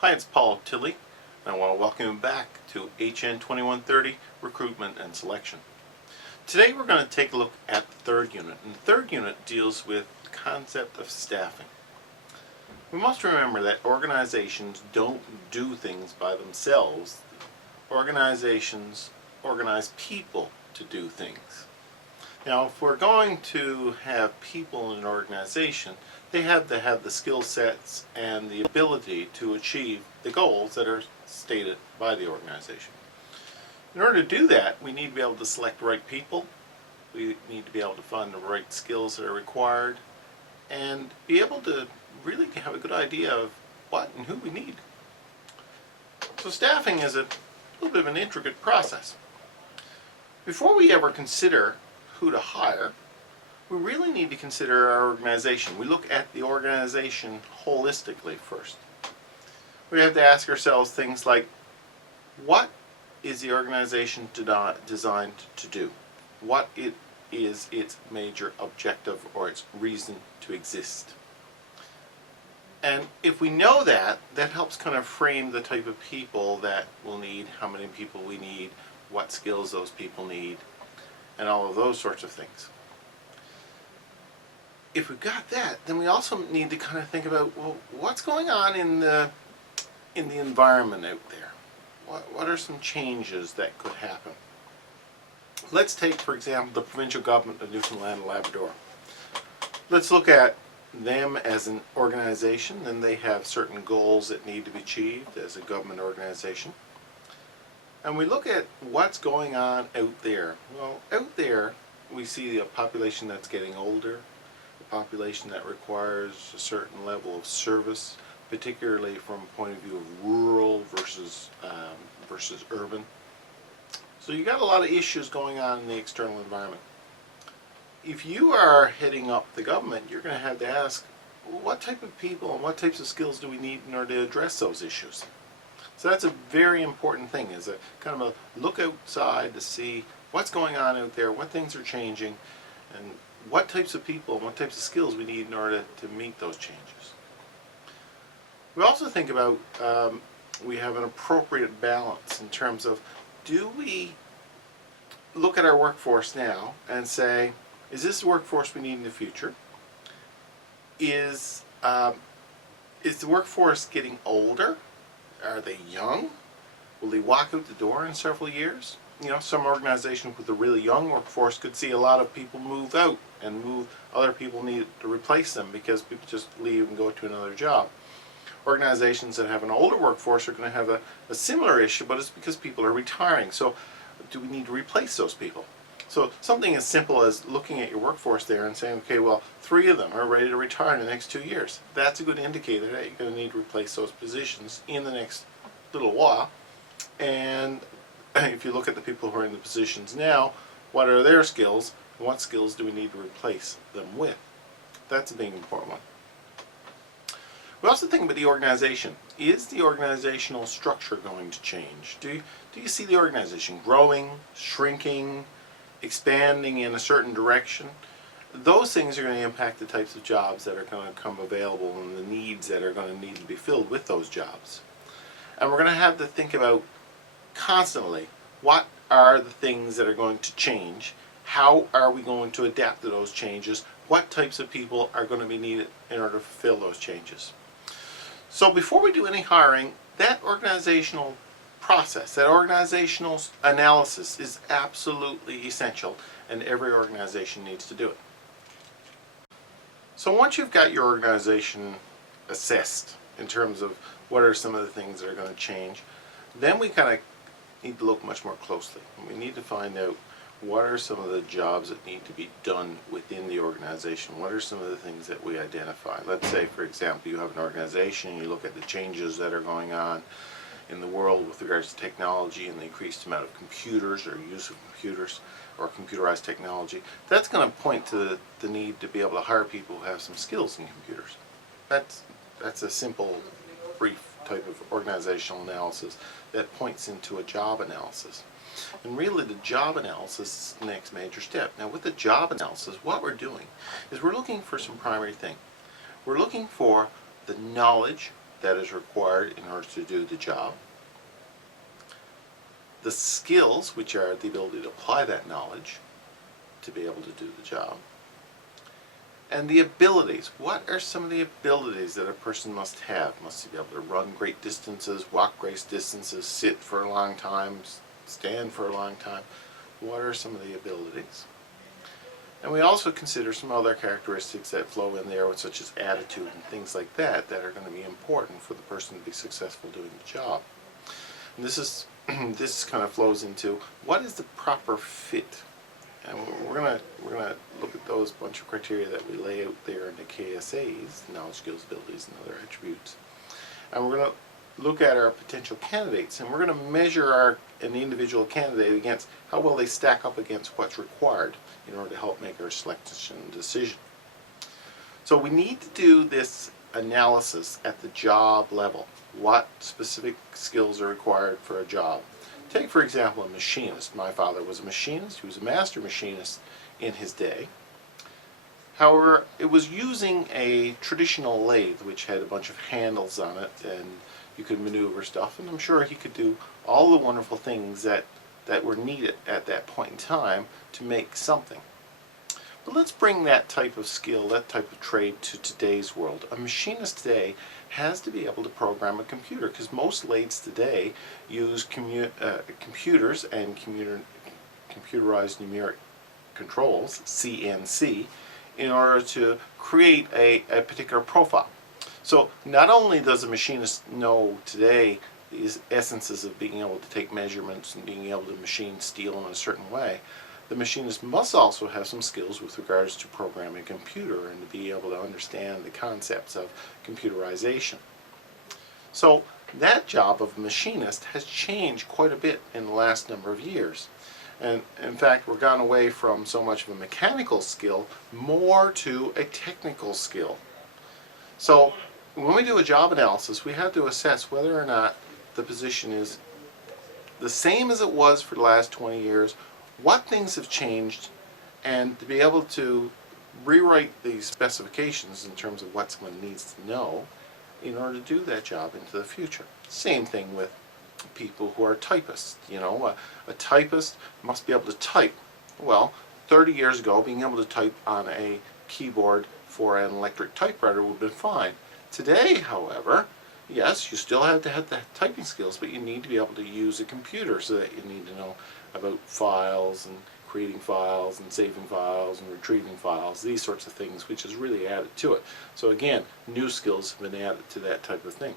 Hi, it's Paul Tilley, and I want to welcome you back to HN2130 Recruitment and Selection. Today we're going to take a look at the third unit, and the third unit deals with the concept of staffing. We must remember that organizations don't do things by themselves. Organizations organize people to do things. Now, if we're going to have people in an organization, they have to have the skill sets and the ability to achieve the goals that are stated by the organization. In order to do that, we need to be able to select the right people, we need to be able to find the right skills that are required, and be able to really have a good idea of what and who we need. So staffing is a little bit of an intricate process. Before we ever consider who to hire, we really need to consider our organization. We look at the organization holistically first. We have to ask ourselves things like, what is the organization designed to do? What is its major objective or its reason to exist? And if we know that, that helps kind of frame the type of people that we'll need, how many people we need, what skills those people need, and all of those sorts of things. If we've got that, then we also need to kind of think about, well, what's going on in the environment out there? What are some changes that could happen? Let's take, for example, the provincial government of Newfoundland and Labrador. Let's look at them as an organization, and they have certain goals that need to be achieved as a government organization. And we look at what's going on out there. Well, out there we see a population that's getting older, a population that requires a certain level of service, particularly from a point of view of rural versus urban. So you got a lot of issues going on in the external environment. If you are heading up the government, you're going to have to ask, what type of people and what types of skills do we need in order to address those issues? So that's a very important thing, is a kind of a look outside to see what's going on out there, what things are changing, and what types of people and what types of skills we need in order to meet those changes. We also think about, we have an appropriate balance in terms of, do we look at our workforce now and say, is this the workforce we need in the future? Is the workforce getting older? Are they young? Will they walk out the door in several years? You know, some organizations with a really young workforce could see a lot of people move out and other people need to replace them because people just leave and go to another job. Organizations that have an older workforce are going to have a similar issue, but it's because people are retiring. So do we need to replace those people? So something as simple as looking at your workforce there and saying, okay, well, 3 of them are ready to retire in the next 2 years. That's a good indicator that you're going to need to replace those positions in the next little while. And if you look at the people who are in the positions now, what are their skills, and what skills do we need to replace them with? That's a big important one. We also think about the organization. Is the organizational structure going to change? Do you see the organization growing, shrinking, expanding in a certain direction? Those things are going to impact the types of jobs that are going to come available and the needs that are going to need to be filled with those jobs. And we're going to have to think about constantly, what are the things that are going to change? How are we going to adapt to those changes? What types of people are going to be needed in order to fulfill those changes? So before we do any hiring, that organizational process, that organizational analysis is absolutely essential, and every organization needs to do it. So once you've got your organization assessed in terms of what are some of the things that are going to change, then we kind of need to look much more closely. We need to find out what are some of the jobs that need to be done within the organization. What are some of the things that we identify? Let's say, for example, you have an organization and you look at the changes that are going on in the world with regards to technology and the increased amount of computers or use of computers or computerized technology. That's going to point to the need to be able to hire people who have some skills in computers. That's a simple, brief type of organizational analysis that points into a job analysis. And really the job analysis is the next major step. Now with the job analysis, what we're doing is we're looking for some primary thing. We're looking for the knowledge that is required in order to do the job, the skills, which are the ability to apply that knowledge to be able to do the job, and the abilities. What are some of the abilities that a person must have? Must he be able to run great distances, walk great distances, sit for a long time, stand for a long time? What are some of the abilities? And we also consider some other characteristics that flow in there, such as attitude and things like that, that are going to be important for the person to be successful doing the job. And this kind of flows into what is the proper fit. And we're gonna look at those bunch of criteria that we lay out there in the KSAs, knowledge, skills, abilities, and other attributes. And we're gonna look at our potential candidates, and we're gonna measure an individual candidate against how well they stack up against what's required in order to help make our selection decision. So we need to do this analysis at the job level. What specific skills are required for a job? Take, for example, a machinist. My father was a machinist. He was a master machinist in his day. However, it was using a traditional lathe which had a bunch of handles on it, and you could maneuver stuff, and I'm sure he could do all the wonderful things that were needed at that point in time to make something. But let's bring that type of skill, that type of trade to today's world. A machinist today has to be able to program a computer, because most lathes today use computers and computerized numeric controls, CNC, in order to create a particular profile. So not only does a machinist know today these essences of being able to take measurements and being able to machine steel in a certain way, the machinist must also have some skills with regards to programming a computer and to be able to understand the concepts of computerization. So that job of a machinist has changed quite a bit in the last number of years. And in fact, we've gone away from so much of a mechanical skill more to a technical skill. So when we do a job analysis, we have to assess whether or not the position is the same as it was for the last 20 years, what things have changed, and to be able to rewrite these specifications in terms of what someone needs to know in order to do that job into the future. Same thing with people who are typists. You know, a typist must be able to type. Well, 30 years ago, being able to type on a keyboard for an electric typewriter would have been fine. Today, however, yes, you still have to have the typing skills, but you need to be able to use a computer, so that you need to know about files and creating files and saving files and retrieving files, these sorts of things, which is really added to it. So again, new skills have been added to that type of thing.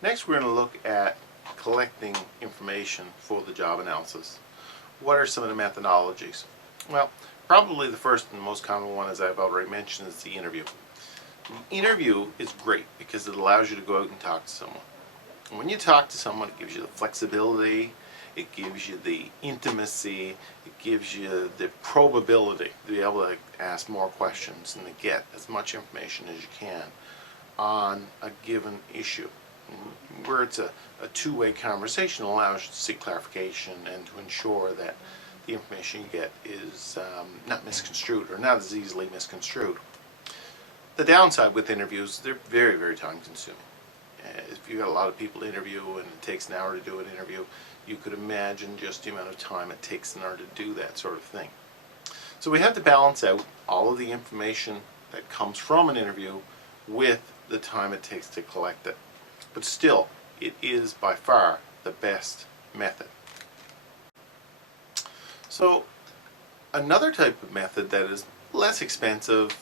Next, we're going to look at collecting information for the job analysis. What are some of the methodologies? Well, probably the first and most common one, as I've already mentioned, is the interview. The interview is great because it allows you to go out and talk to someone. And when you talk to someone, it gives you the flexibility, it gives you the intimacy, it gives you the probability to be able to ask more questions and to get as much information as you can on a given issue. Where it's a two-way conversation, allows you to seek clarification and to ensure that the information you get is not misconstrued or not as easily misconstrued. The downside with interviews, they're very, very time consuming. If you've got a lot of people to interview and it takes an hour to do an interview, you could imagine just the amount of time it takes in order to do that sort of thing. So we have to balance out all of the information that comes from an interview with the time it takes to collect it. But still, it is by far the best method. So another type of method that is less expensive,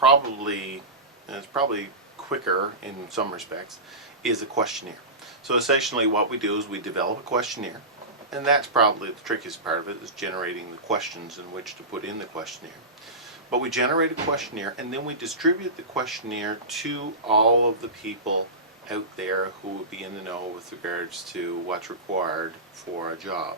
and it's probably quicker in some respects, is a questionnaire. So essentially what we do is we develop a questionnaire, and that's probably the trickiest part of it, is generating the questions in which to put in the questionnaire. But we generate a questionnaire, and then we distribute the questionnaire to all of the people out there who would be in the know with regards to what's required for a job.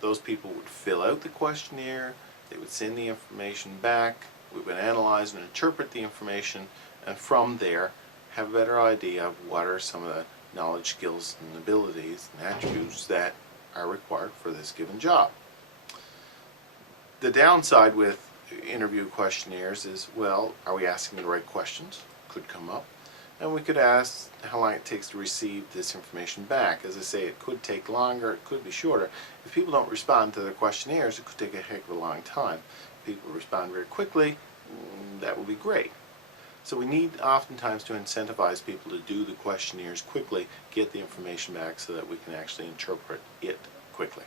Those people would fill out the questionnaire, they would send the information back, we would analyze and interpret the information, and from there have a better idea of what are some of the knowledge, skills, and abilities and attributes that are required for this given job. The downside with interview questionnaires is, well, are we asking the right questions? Could come up. And we could ask how long it takes to receive this information back. As I say, it could take longer, it could be shorter. If people don't respond to their questionnaires, it could take a heck of a long time. If people respond very quickly, that would be great. So we need oftentimes to incentivize people to do the questionnaires quickly, get the information back so that we can actually interpret it quickly.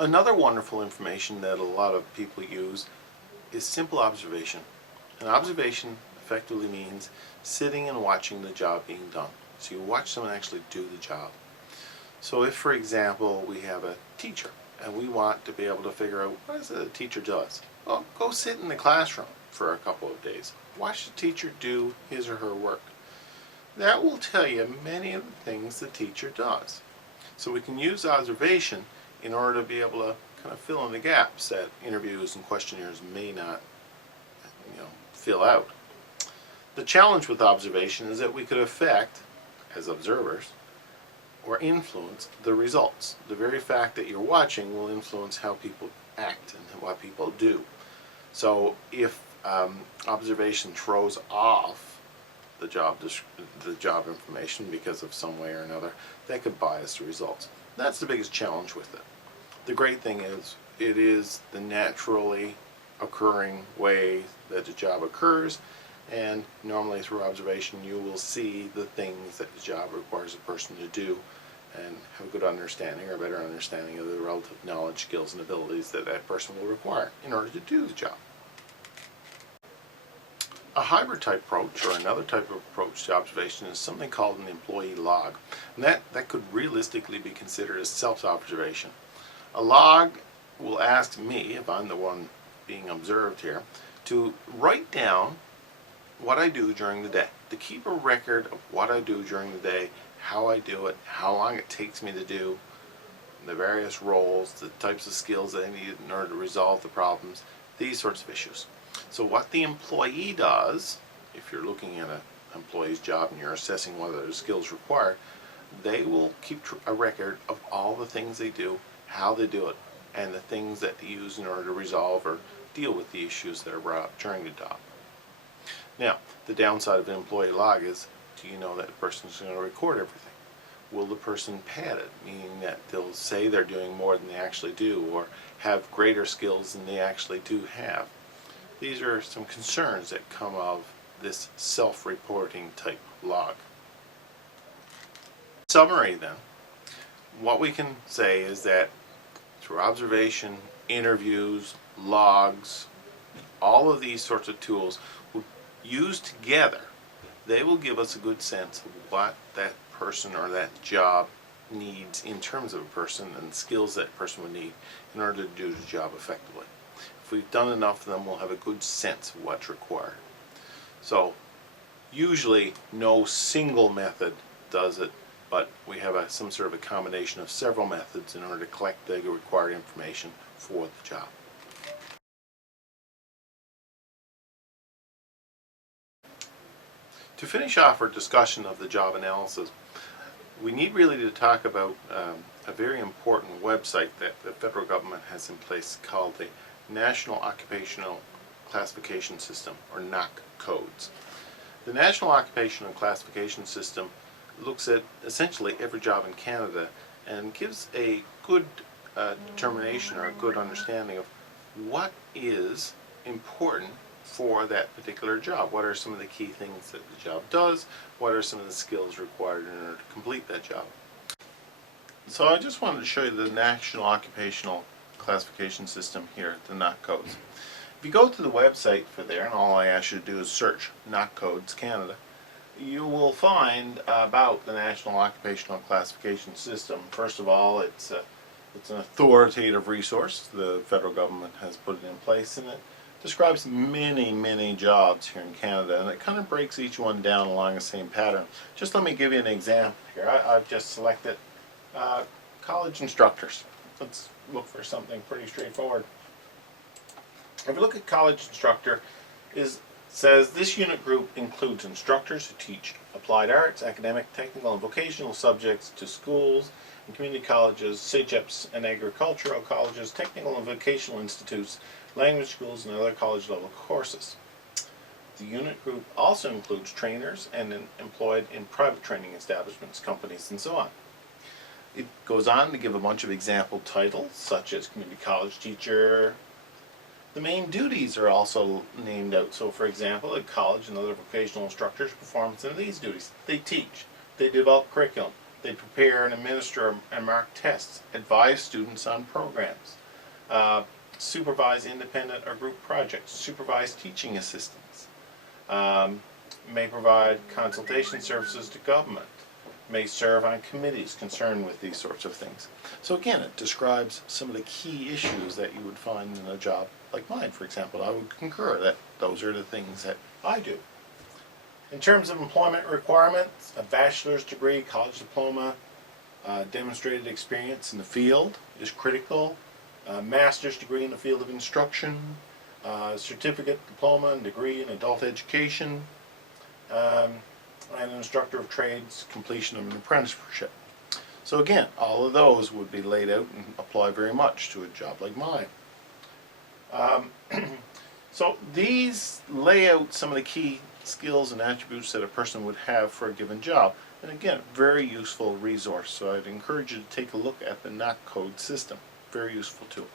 Another wonderful information that a lot of people use is simple observation. And observation effectively means sitting and watching the job being done. So you watch someone actually do the job. So if, for example, we have a teacher and we want to be able to figure out what is it a teacher does, well, go sit in the classroom for a couple of days. Watch the teacher do his or her work. That will tell you many of the things the teacher does. So we can use observation in order to be able to kind of fill in the gaps that interviews and questionnaires may not, fill out. The challenge with observation is that we could affect, as observers, or influence the results. The very fact that you're watching will influence how people act and what people do. So if observation throws off the job information because of some way or another, that could bias the results. That's the biggest challenge with it. The great thing is it is the naturally occurring way that the job occurs, and normally through observation you will see the things that the job requires a person to do and have a good understanding or a better understanding of the relative knowledge, skills, and abilities that that person will require in order to do the job. A hybrid type approach, or another type of approach to observation, is something called an employee log. And that could realistically be considered as self-observation. A log will ask me, if I'm the one being observed here, to write down what I do during the day, to keep a record of what I do during the day, how I do it, how long it takes me to do, the various roles, the types of skills that I need in order to resolve the problems, these sorts of issues. So what the employee does, if you're looking at an employee's job and you're assessing whether their skills required, they will keep a record of all the things they do, how they do it, and the things that they use in order to resolve or deal with the issues that are brought up during the job. Now, the downside of an employee log is, do you know that the person is going to record everything? Will the person pad it, meaning that they'll say they're doing more than they actually do, or have greater skills than they actually do have? These are some concerns that come of this self-reporting type log. In summary then, what we can say is that through observation, interviews, logs, all of these sorts of tools, used together, they will give us a good sense of what that person or that job needs in terms of a person and the skills that person would need in order to do the job effectively. If we've done enough of them, we'll have a good sense of what's required. So usually no single method does it, but we have some sort of a combination of several methods in order to collect the required information for the job. To finish off our discussion of the job analysis, we need really to talk about a very important website that the federal government has in place called the National Occupational Classification System, or NOC codes. The National Occupational Classification System looks at essentially every job in Canada and gives a good determination or a good understanding of what is important for that particular job. What are some of the key things that the job does? What are some of the skills required in order to complete that job? So I just wanted to show you the National Occupational Classification System here, the NOC codes. If you go to the website for there, and all I ask you to do is search NOC codes Canada, you will find about the National Occupational Classification System. First of all, it's an authoritative resource. The federal government has put it in place, and it describes many jobs here in Canada, and it kind of breaks each one down along the same pattern. Just let me give you an example here. I've just selected college instructors. Let's look for something pretty straightforward. If you look at college instructor, it says this unit group includes instructors who teach applied arts, academic, technical, and vocational subjects to schools and community colleges, CEGEPs, and agricultural colleges, technical and vocational institutes, language schools, and other college level courses. The unit group also includes trainers and employed in private training establishments, companies, and so on. It goes on to give a bunch of example titles, such as community college teacher. The main duties are also named out. So, for example, at college and other vocational instructors perform some of these duties. They teach, they develop curriculum, they prepare and administer and mark tests, advise students on programs, supervise independent or group projects, supervise teaching assistants, may provide consultation services to government, may serve on committees concerned with these sorts of things. So again, it describes some of the key issues that you would find in a job like mine, for example. I would concur that those are the things that I do. In terms of employment requirements, a bachelor's degree, college diploma, demonstrated experience in the field is critical. A master's degree in the field of instruction, certificate, diploma, and degree in adult education, and an instructor of trades, completion of an apprenticeship. So again, all of those would be laid out and apply very much to a job like mine. So these lay out some of the key skills and attributes that a person would have for a given job. And again, very useful resource. So I'd encourage you to take a look at the NAC code system. Very useful tool.